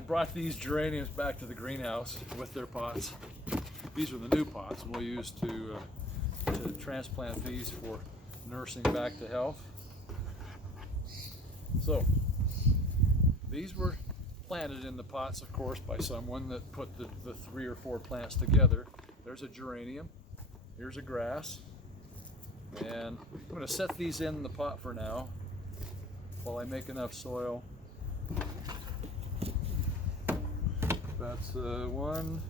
I brought these geraniums back to the greenhouse with their pots. These are the new pots, and we'll use to transplant these for nursing back to health. So these were planted in the pots, of course, by someone that put the 3 or 4 plants together. There's a geranium, here's a grass, and I'm going to set these in the pot for now while I make enough soil. That's 1,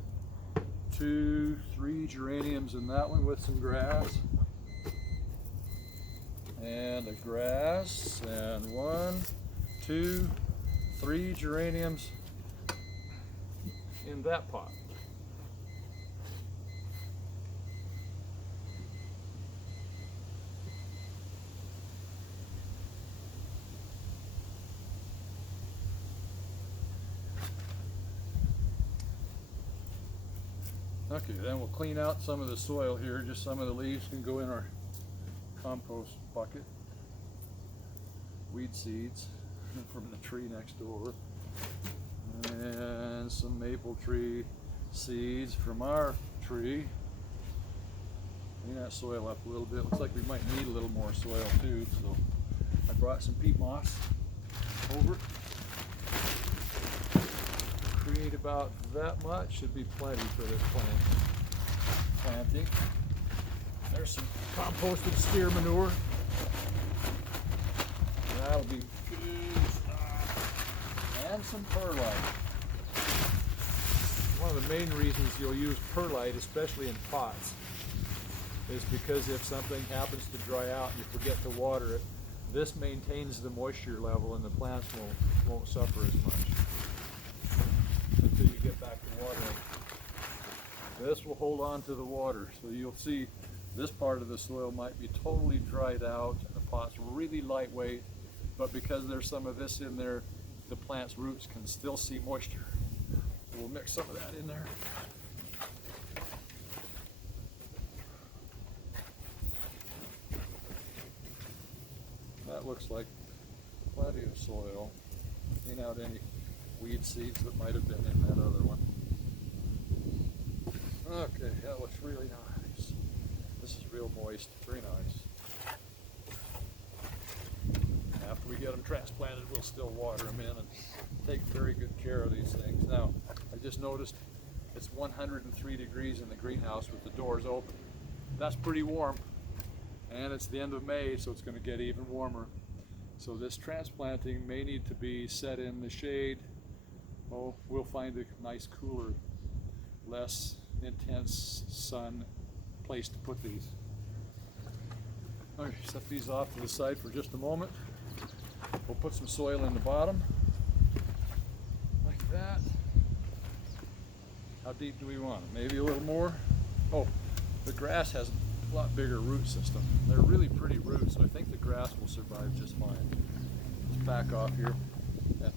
2, 3 geraniums in that one with some grass, and a grass, and 1, 2, 3 geraniums in that pot. Okay, then we'll clean out some of the soil here. Just some of the leaves can go in our compost bucket. Weed seeds from the tree next door. And some maple tree seeds from our tree. Clean that soil up a little bit. Looks like we might need a little more soil too, so I brought some peat moss over. Create about that much, should be plenty for this planting. There's some composted steer manure. That'll be good stuff. And some perlite. One of the main reasons you'll use perlite, especially in pots, is because if something happens to dry out and you forget to water it, this maintains the moisture level and the plants won't suffer as much until you get back to watering. This will hold on to the water, so you'll see this part of the soil might be totally dried out and the pot's really lightweight, but because there's some of this in there, the plant's roots can still see moisture. So we'll mix some of that in there. That looks like plenty of soil. Clean out any weed seeds that might have been in that other one. Okay, that looks really nice. This is real moist, very nice. After we get them transplanted, we'll still water them in and take very good care of these things. Now, I just noticed it's 103 degrees in the greenhouse with the doors open. That's pretty warm, and it's the end of May, so it's going to get even warmer. So this transplanting may need to be set in the shade. Oh, we'll find a nice, cooler, less intense sun place to put these. Okay, set these off to the side for just a moment. We'll put some soil in the bottom, like that. How deep do we want it? Maybe a little more? Oh, the grass has a lot bigger root system. They're really pretty roots, so I think the grass will survive just fine. Let's back off here and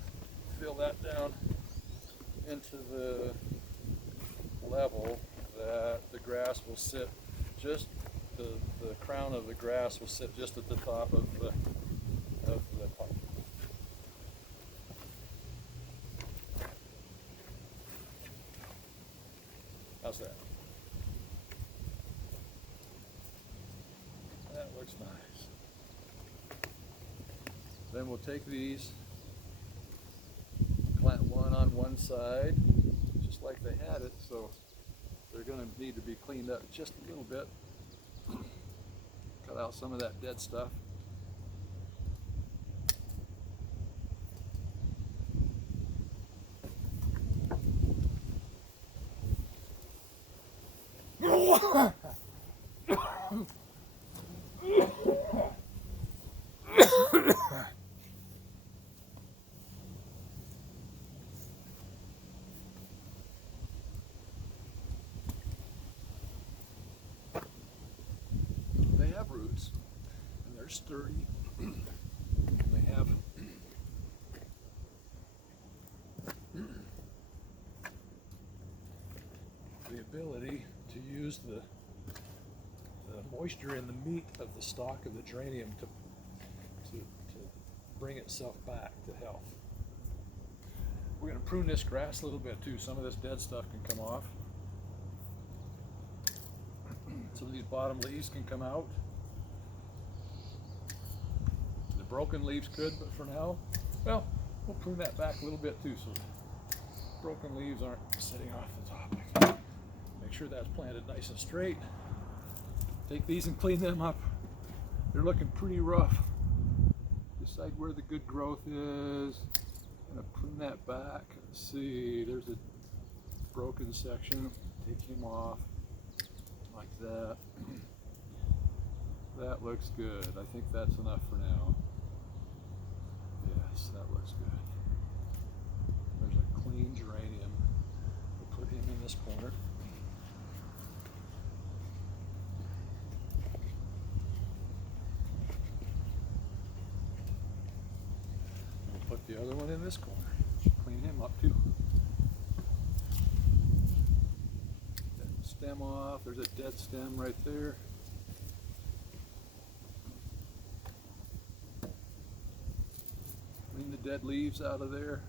fill that down into the level that the grass will sit just, the crown of the grass will sit just at the top of the pot. How's that? That looks nice. Then we'll take these, plant one on one side, just like they had it, so they're going to need to be cleaned up just a little bit. Cut out some of that dead stuff. They have roots, and they're sturdy. They have the ability to use the moisture in the meat of the stalk of the geranium to bring itself back to health. We're going to prune this grass a little bit too. Some of this dead stuff can come off. Some of these bottom leaves can come out. The broken leaves could, but for now, well, we'll prune that back a little bit too, so broken leaves aren't sitting off the top. Make sure that's planted nice and straight. Take these and clean them up. They're looking pretty rough. Decide where the good growth is. I'm gonna prune that back. Let's see, there's a broken section. Take him off like that. That looks good. I think that's enough for now. Yes, that looks good. There's a clean geranium. We'll put him in this corner. We'll put the other one in this corner. Clean him up too. That stem off. There's a dead stem right there. Clean the dead leaves out of there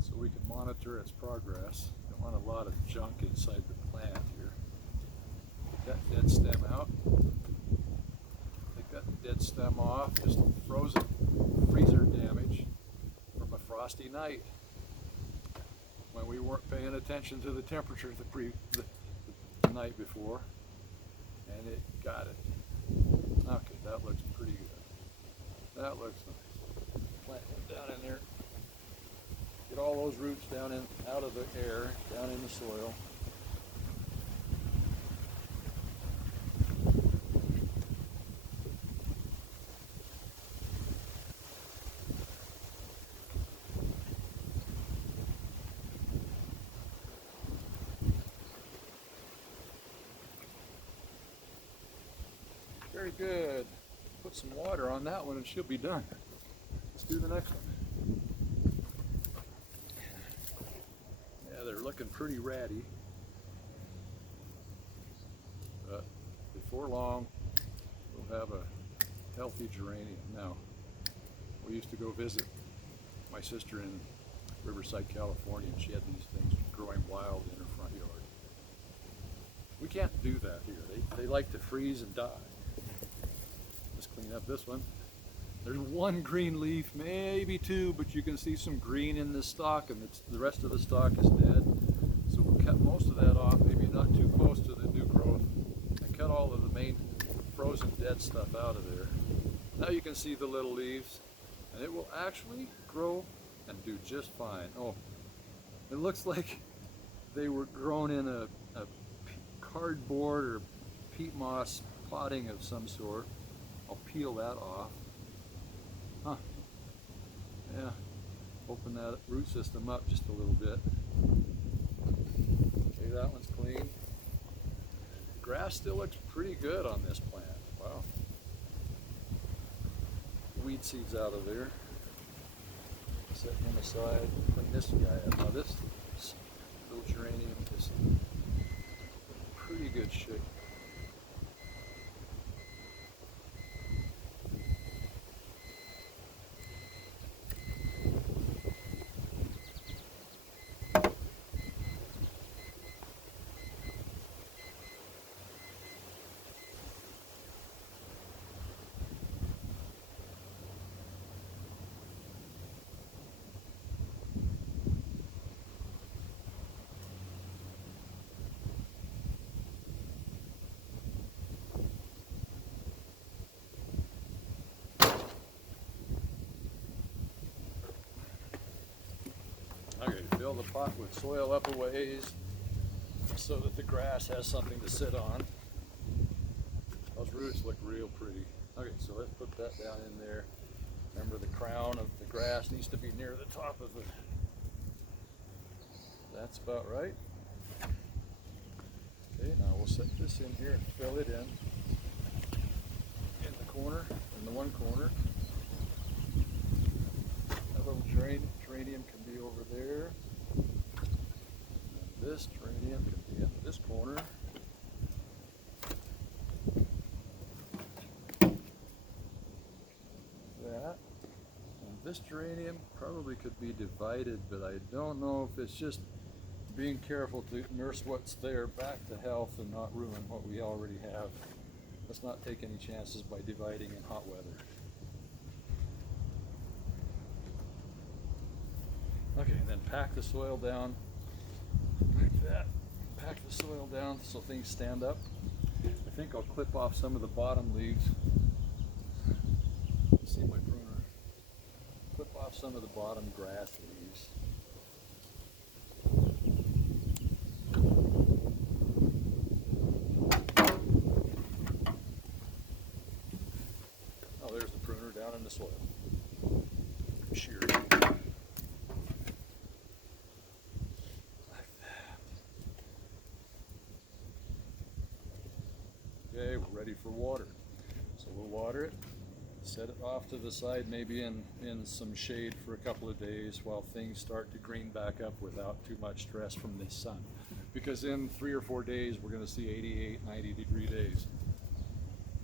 so we can monitor its progress. Don't want a lot of junk inside the plant here. Take that dead stem out. Take that dead stem off. Just frozen freezer damage from a frosty night when we weren't paying attention to the temperature the night before, and it got it. Okay, that looks pretty good. That looks nice. Plant him down in there. Get all those roots down in, out of the air, down in the soil. Very good. Put some water on that one and she'll be done. Let's do the next one. Yeah, they're looking pretty ratty. But before long, we'll have a healthy geranium. Now, we used to go visit my sister in Riverside, California, and she had these things growing wild in her front yard. We can't do that here. They like to freeze and die. Let's clean up this one. There's one green leaf, maybe two, but you can see some green in the stalk, and the rest of the stalk is dead. So we'll cut most of that off, maybe not too close to the new growth, and cut all of the main frozen dead stuff out of there. Now you can see the little leaves, and it will actually grow and do just fine. Oh, it looks like they were grown in a cardboard or peat moss potting of some sort. I'll peel that off. Huh. Yeah. Open that root system up just a little bit. Okay, that one's clean. The grass still looks pretty good on this plant. Wow. Weed seeds out of there. Set him aside. Clean this guy up. Now this little geranium is in pretty good shape. Okay, fill the pot with soil up a ways so that the grass has something to sit on. Those roots look real pretty. Okay, so let's put that down in there. Remember, the crown of the grass needs to be near the top of it. That's about right. Okay, now we'll set this in here and fill it in the corner, in the one corner. That little geranium can be over there. And this geranium can be in this corner. That. And This geranium probably could be divided, but I don't know if it's just being careful to nurse what's there back to health and not ruin what we already have. Let's not take any chances by dividing in hot weather. Okay, and then pack the soil down like that. Pack the soil down so things stand up. I think I'll clip off some of the bottom leaves. See my pruner. Clip off some of the bottom grass leaves. Oh, there's the pruner down in the soil. Shear it. Okay, we're ready for water. So we'll water it, set it off to the side, maybe in some shade for a couple of days while things start to green back up without too much stress from the sun. Because in 3 or 4 days, we're going to see 88, 90 degree days.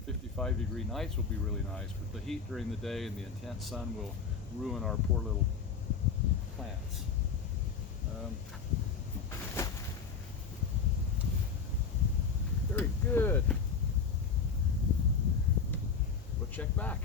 55 degree nights will be really nice, but the heat during the day and the intense sun will ruin our poor little plants. Very good. We'll check back.